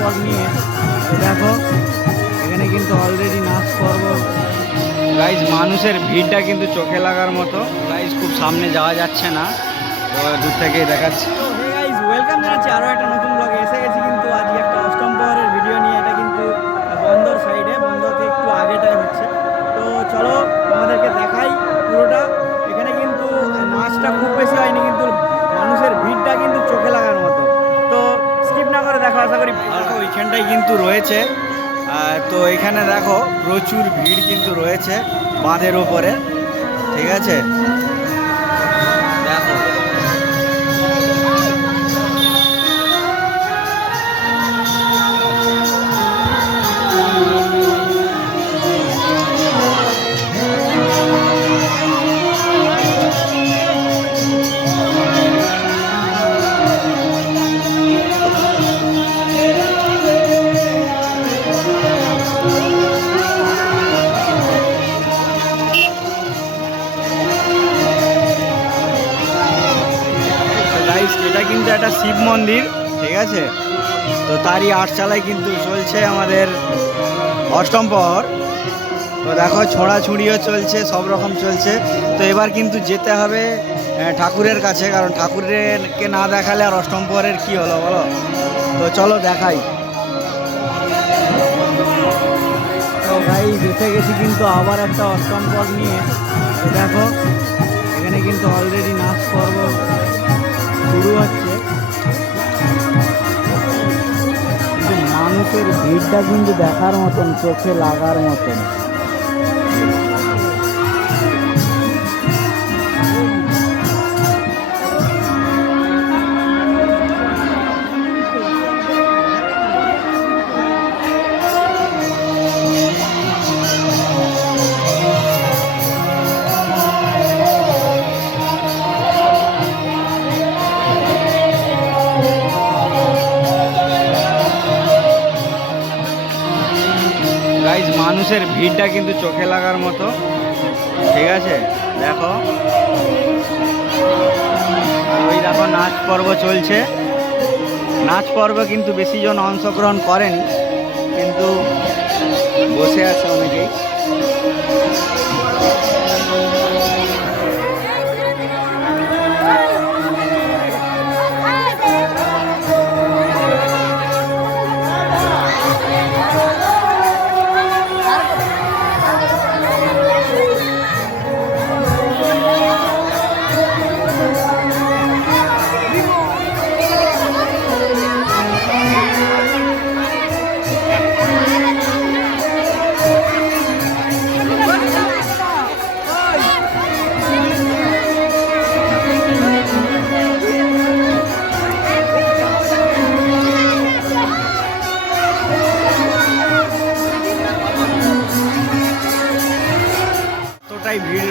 পর্ব নিয়ে। দেখো, এখানে কিন্তু অলরেডি নাচ পর্ব গাইজ মানুষের ভিড়টা কিন্তু চোখে লাগার মতো। গাইজ খুব সামনে যাওয়া যাচ্ছে না। দূর থেকেই দেখাচ্ছি। গাইজ ওয়েলকাম একটা নতুন ব্লগে এসে দেখো, আশা করি ভালো ওইখানটাই কিন্তু রয়েছে। তো এখানে দেখো, প্রচুর ভিড় কিন্তু রয়েছে বাঁধের ওপরে ঠিক আছে? শিব মন্দির, ঠিক আছে? তো তারই আটচালায় কিন্তু চলছে আমাদের অষ্টম প্রহর তো দেখো ছোঁড়াছুড়িও চলছে, সব রকম চলছে। তো এবার কিন্তু যেতে হবে ঠাকুরের কাছে, কারণ ঠাকুরেরকে না দেখালে আর অষ্টম প্রহরের কী হলো বলো? তো চলো দেখাই। তো ভাই এসে গেছি কিন্তু আবার একটা অষ্টম পর নিয়ে। দেখো, এখানে কিন্তু অলরেডি নাচ পর্ব শুরু হচ্ছে। মানুষের ভিড়টা কিন্তু দেখার মতন চোখে লাগার মতন। মানুষের ভিড়টা কিন্তু চোখে লাগার মতো। ঠিক আছে? দেখো। ওই দেখো, নাচ পর্ব চলছে। নাচ পর্ব কিন্তু বেশি জন অংশগ্রহণ করেনি, কিন্তু বসে আছে অনেকেই।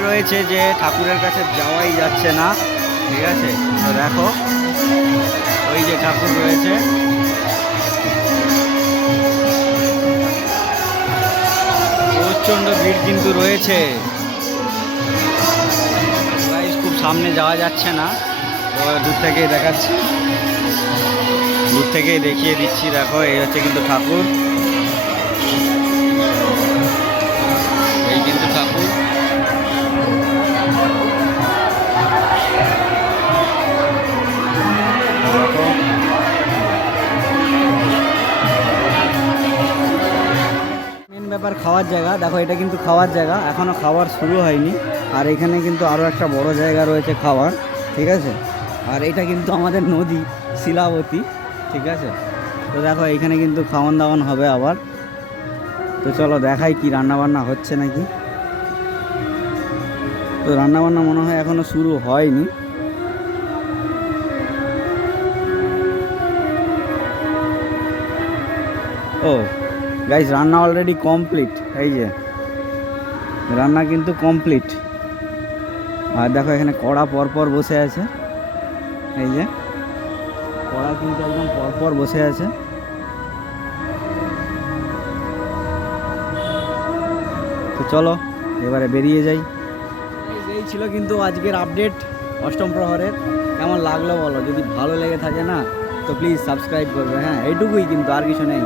রয়েছে যে ঠাকুরের কাছে যাওয়াই যাচ্ছে না, ঠিক আছে? তো দেখো, ওই যে ঠাকুর রয়েছে। প্রচণ্ড ভিড় কিন্তু রয়েছে। খুব সামনে যাওয়া যাচ্ছে না। দূর থেকেই দেখাচ্ছি। দূর থেকেই দেখিয়ে দিচ্ছি, দেখো, এই হচ্ছে কিন্তু ঠাকুর। খাওয়ার জায়গা। দেখো, এটা কিন্তু খাওয়ার জায়গা। এখনও খাওয়ার শুরু হয়নি। আর এখানে কিন্তু আরও একটা বড় জায়গা রয়েছে খাওয়ার, ঠিক আছে? আর এটা কিন্তু আমাদের নদী, শিলাবতী, ঠিক আছে? তো দেখো, এখানে কিন্তু খাওয়ান দাওয়ান হবে আবার। তো চলো দেখাই কি রান্না বান্না হচ্ছে নাকি। তো রান্না বান্না মনে হয় এখনও শুরু হয়নি। ও গাইস রান্না অলরেডি কমপ্লিট এই যে। রান্না কিন্তু কমপ্লিট আর দেখো এখানে কড়া পরপর বসে আছে, এই যে। কড়া কিন্তু একদম পরপর বসে আছে। তো চলো, এবারে বেরিয়ে যাই। এই ছিল কিন্তু আজকের আপডেট অষ্টম প্রহরের। কেমন লাগল বলো? যদি ভালো লেগে থাকে না, তো প্লিজ সাবস্ক্রাইব করবে। হ্যাঁ এইটুকুই কিন্তু, আর কিছু নেই।